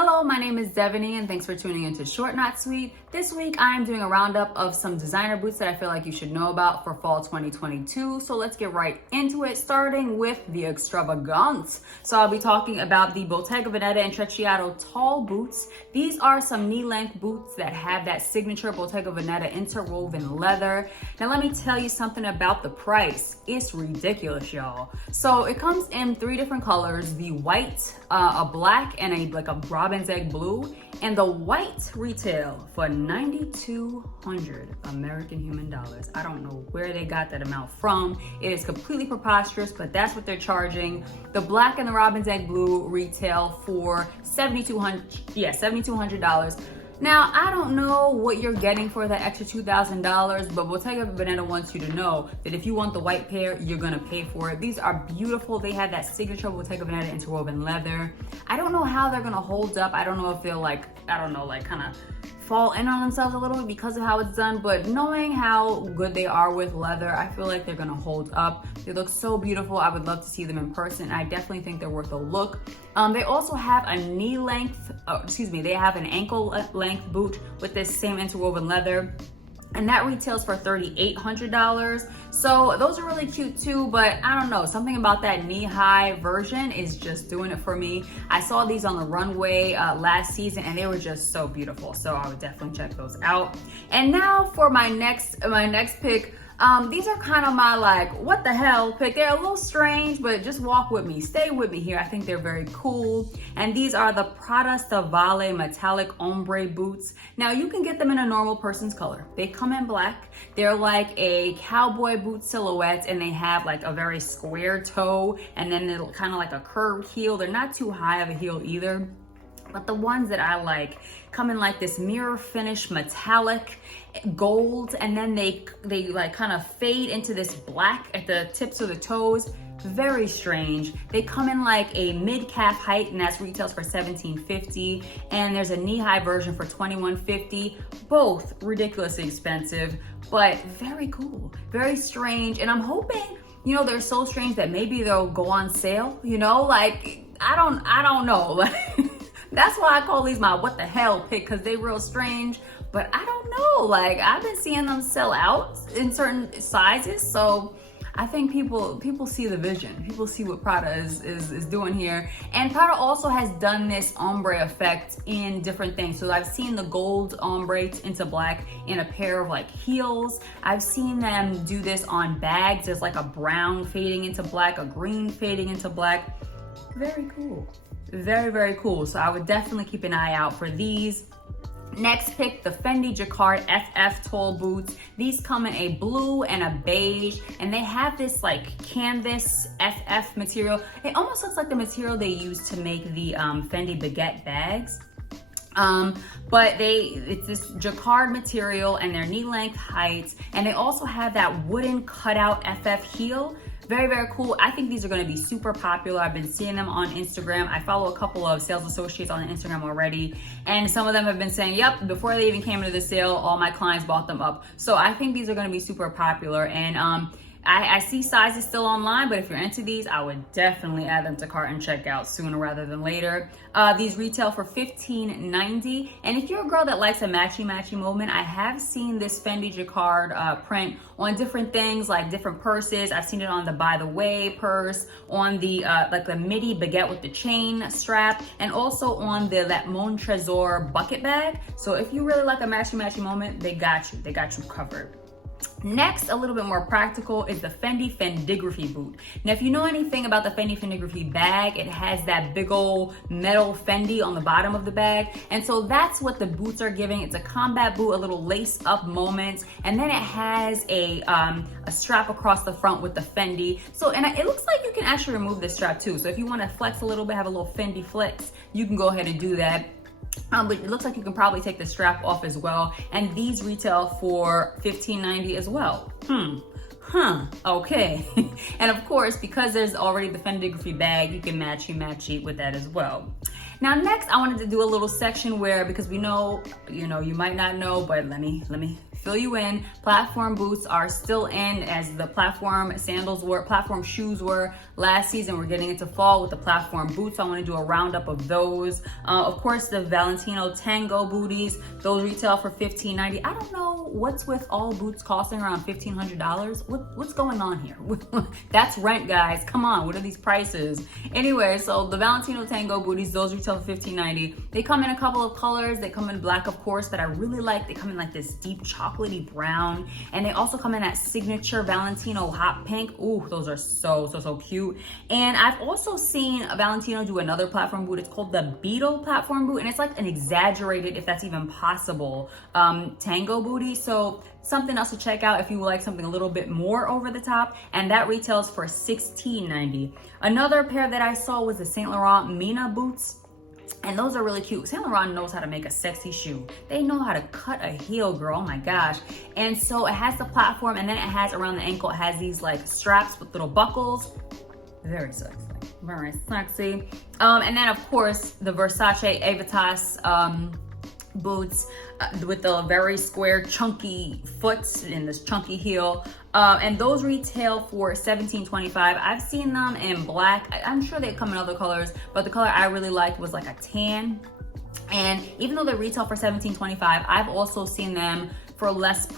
Hello, my name is Devaney and thanks for tuning into Short Not Sweet. This week I am doing a roundup of some designer boots that I feel like you should know about for fall 2022. So let's get right into it, starting with the Extravagant. So I'll be talking about the Bottega Veneta and Trecciato tall boots. These are some knee-length boots that have that signature Bottega Veneta interwoven leather. Now let me tell you something about the price. It's ridiculous, y'all. So it comes in three different colors: the white, a black, and a robin's egg blue. And the white retail for $9,200 American human dollars. I don't know where they got that amount from. It is completely preposterous, but that's what they're charging. The black and the robin's egg blue retail for $7,200. Now, I don't know what you're getting for that extra $2,000, but Bottega Veneta wants you to know that if you want the white pair, you're gonna pay for it. These are beautiful. They have that signature Bottega Veneta interwoven leather. I don't know how they're gonna hold up. I don't know if they'll kind of fall in on themselves a little bit because of how it's done, but knowing how good they are with leather, I feel like they're gonna hold up. They look so beautiful. I would love to see them in person. I definitely think they're worth a look. They also have a knee length, they have an ankle length boot with this same interwoven leather, and that retails for $3,800. So those are really cute too, but I don't know, something about that knee-high version is just doing it for me. I saw these on the runway last season and they were just so beautiful. So I would definitely check those out. And now for my next pick. These are kind of my what the hell pick. They're a little strange, but just walk with me, stay with me here. I think they're very cool. And these are the Prada Stivale metallic ombre boots. Now you can get them in a normal person's color. They come in black. They're like a cowboy boot silhouette, and they have like a very square toe, and then they're kind of like a curved heel. They're not too high of a heel either. But the ones that I like come in like this mirror finish metallic gold, and then they like kind of fade into this black at the tips of the toes. Very strange. They come in like a mid-calf height, and that's retails for $1,750, and there's a knee-high version for $2,150. Both ridiculously expensive, but very cool, very strange. And I'm hoping, they're so strange that maybe they'll go on sale. I don't know. That's why I call these my what the hell pick, because they real strange. But I don't know, I've been seeing them sell out in certain sizes. So I think people see the vision. People see what Prada is doing here. And Prada also has done this ombre effect in different things. So I've seen the gold ombre into black in a pair of heels. I've seen them do this on bags. There's like a brown fading into black, a green fading into black. Very cool. Very, very cool. So I would definitely keep an eye out for these. Next pick, the Fendi jacquard FF tall boots. These come in a blue and a beige, and they have this canvas FF material. It almost looks like the material they use to make the Fendi baguette bags. But it's this jacquard material, and they're knee length heights, and they also have that wooden cutout FF heel. Very, very cool. I think these are going to be super popular. I've been seeing them on Instagram. I follow a couple of sales associates on Instagram already, and some of them have been saying, yep, before they even came into the sale, all my clients bought them up. So I think these are going to be super popular. And I see sizes still online, but if you're into these, I would definitely add them to cart and check out sooner rather than later. These retail for $15.90. And if you're a girl that likes a matchy moment, I have seen this Fendi jacquard print on different things, like different purses. I've seen it on the By the Way purse, on the the midi baguette with the chain strap, and also on that Mon Trésor bucket bag. So if you really like a matchy moment, they got you. They got you covered. Next, a little bit more practical, is the Fendi Fendigraphy boot. Now, if you know anything about the Fendi Fendigraphy bag, it has that big old metal Fendi on the bottom of the bag. And so that's what the boots are giving. It's a combat boot, a little lace up moment. And then it has a strap across the front with the Fendi. So, and it looks like you can actually remove this strap too. So if you want to flex a little bit, have a little Fendi flex, you can go ahead and do that. But it looks like you can probably take the strap off as well. And these retail for $15.90 as well. Okay. And of course, because there's already the Fendigraphy bag, you can matchy with that as well. Now, next, I wanted to do a little section where, because we know, you might not know, but let me fill you in. Platform boots are still in, as the platform platform shoes were last season. We're getting into fall with the platform boots. I want to do a roundup of those. Of course, the Valentino Tango booties, those retail for $15.90. I don't know what's with all boots costing around $1,500. What's going on here? That's rent, guys. Come on, what are these prices? Anyway, so the Valentino Tango booties, those retail for $15.90. They come in a couple of colors. They come in black, of course, that I really like. They come in like this deep chocolatey brown, and they also come in that signature Valentino hot pink. Ooh, those are so cute. And I've also seen Valentino do another platform boot. It's called the Beetle platform boot, and it's like an exaggerated, if that's even possible, tango booty. So something else to check out if you would like something a little bit more over the top, and that retails for $16.90. Another pair that I saw was the Saint Laurent Mina boots. And those are really cute. Saint Laurent knows how to make a sexy shoe. They know how to cut a heel, girl. Oh my gosh. And so it has the platform, and then it has around the ankle, it has these like straps with little buckles. Very sexy. Very sexy. And then of course the Versace Avitas boots with the very square chunky foot and this chunky heel. And those retail for $17.25. I've seen them in black. I'm sure they come in other colors, but the color I really liked was like a tan. And even though they retail for $17.25, I've also seen them for less.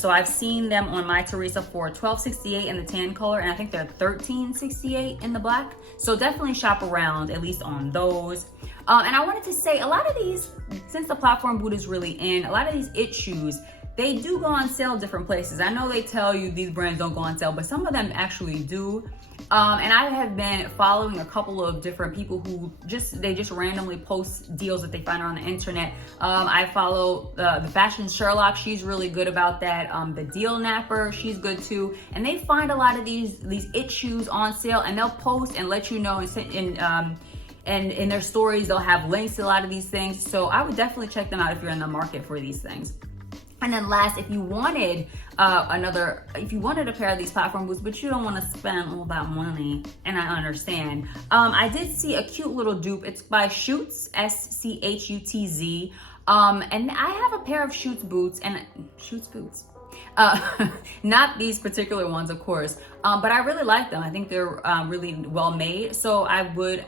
So I've seen them on My Teresa for $12.68 in the tan color, and I think they're $13.68 in the black. So definitely shop around, at least on those. And I wanted to say, a lot of these, since the platform boot is really in, a lot of these it shoes, they do go on sale different places. I know they tell you these brands don't go on sale, but some of them actually do. And I have been following a couple of different people who just randomly post deals that they find on the internet. I follow the Fashion Sherlock. She's really good about that. The Deal Napper, she's good too. And they find a lot of these it shoes on sale, and they'll post and let you know and in their stories, they'll have links to a lot of these things. So I would definitely check them out if you're in the market for these things. And then last, if you wanted a pair of these platform boots, but you don't want to spend all that money, and I understand, I did see a cute little dupe. It's by Schutz, S-C-H-U-T-Z. And I have a pair of Schutz boots, not these particular ones, of course, but I really like them. I think they're really well made, so I would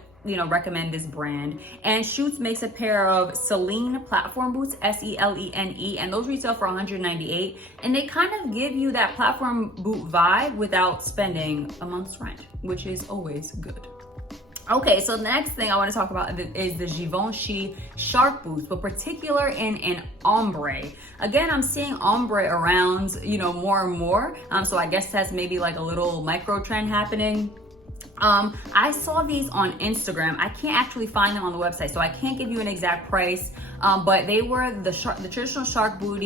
recommend this brand. And Schutz makes a pair of Celine platform boots, S-E-L-E-N-E, and those retail for $198. And they kind of give you that platform boot vibe without spending a month's rent, which is always good. Okay, so the next thing I want to talk about is the Givenchy shark boots, but particular in an ombre. Again, I'm seeing ombre around, more and more. So I guess that's maybe like a little micro trend happening. I saw these on Instagram. I can't actually find them on the website, so I can't give you an exact price. But they were the traditional shark boot,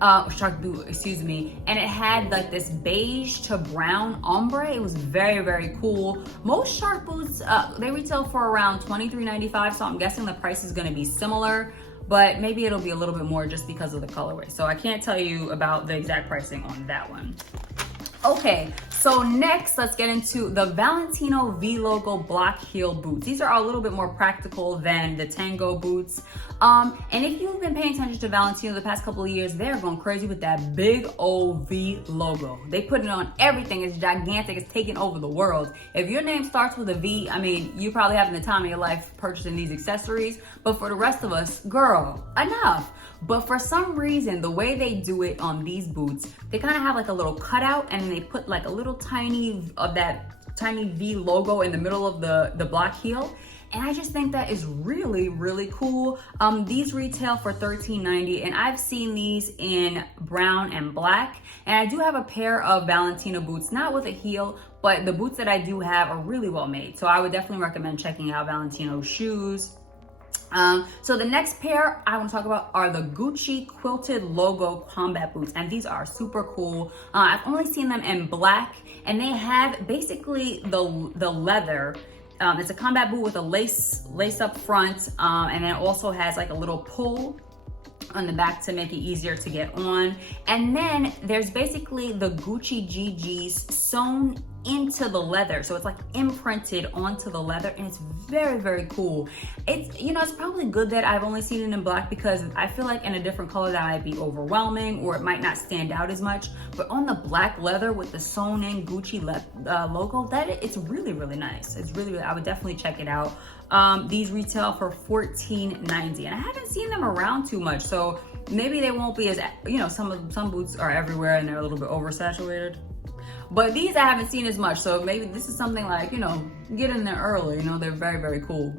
and it had like this beige to brown ombre. It was very, very cool. Most shark boots, they retail for around $23.95, so I'm guessing the price is going to be similar, but maybe it'll be a little bit more just because of the colorway. So I can't tell you about the exact pricing on that one. Okay, so next, let's get into the Valentino V logo block heel boots. These are a little bit more practical than the Tango boots. And if you've been paying attention to Valentino the past couple of years, they're going crazy with that big old V logo. They put it on everything. It's gigantic. It's taking over the world. If your name starts with a V, I mean, you're probably having the time of your life purchasing these accessories. But for the rest of us, girl, enough. But for some reason, the way they do it on these boots, they kind of have like a little cutout, and then they put like a little tiny V logo in the middle of the block heel. And I just think that is really, really cool. These retail for $13.90, and I've seen these in brown and black. And I do have a pair of Valentino boots, not with a heel, but the boots that I do have are really well made. So I would definitely recommend checking out Valentino shoes. So the next pair I want to talk about are the Gucci quilted logo combat boots, and these are super cool. I've only seen them in black, and they have basically the leather. It's a combat boot with a lace up front, and then it also has like a little pull on the back to make it easier to get on. And then there's basically the Gucci GGs sewn into the leather. So it's like imprinted onto the leather, and it's very, very cool. It's, you know, it's probably good that I've only seen it in black, because I feel like in a different color that might be overwhelming, or it might not stand out as much. But on the black leather with the sewn in Gucci logo, it's really, really nice. It's really, I would definitely check it out. These retail for $14.90, and I haven't seen them around too much, so maybe they won't be as, you know, some boots are everywhere and they're a little bit oversaturated. But these I haven't seen as much, so maybe this is something like, you know, get in there early. You know, they're very, very cool.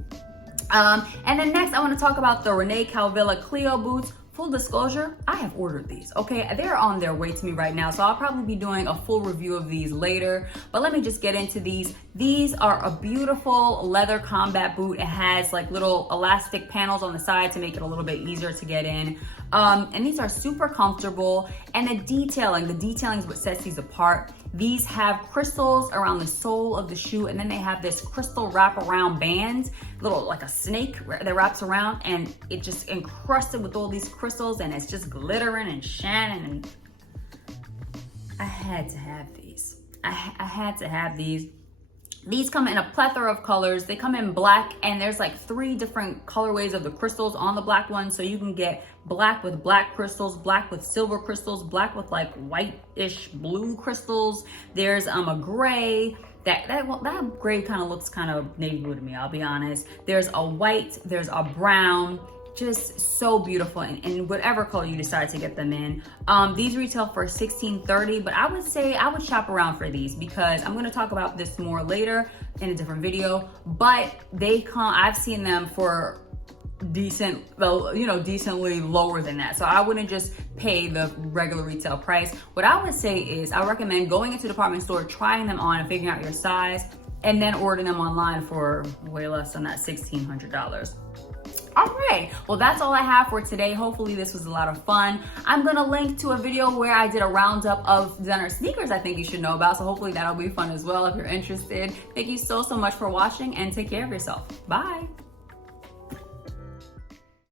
And then next I want to talk about the Rene Caovilla Clio boots. Full disclosure, I have ordered these, okay? They're on their way to me right now, so I'll probably be doing a full review of these later. But let me just get into these. These are a beautiful leather combat boot. It has like little elastic panels on the side to make it a little bit easier to get in. And these are super comfortable. And the detailing is what sets these apart. These have crystals around the sole of the shoe, and then they have this crystal wraparound band, little like a snake that wraps around, and it just encrusted with all these crystals, and it's just glittering and shining. And I had to have these. I had to have these. These come in a plethora of colors. They come in black, and there's like 3 different colorways of the crystals on the black one. So you can get black with black crystals, black with silver crystals, black with like white-ish blue crystals. There's a gray. That gray kind of looks kind of navy blue to me, I'll be honest. There's a white, there's a brown. Just so beautiful in whatever color you decide to get them in. These retail for $16.30, but I would say I would shop around for these, because I'm going to talk about this more later in a different video. But I've seen them for decent, well, you know, decently lower than that. So I wouldn't just pay the regular retail price. What I would say is I recommend going into the department store, trying them on and figuring out your size, and then ordering them online for way less than that $1,600. All right, well, that's all I have for today. Hopefully this was a lot of fun. I'm gonna link to a video where I did a roundup of designer sneakers I think you should know about, so hopefully that'll be fun as well if you're interested. Thank you so much for watching, and take care of yourself. Bye.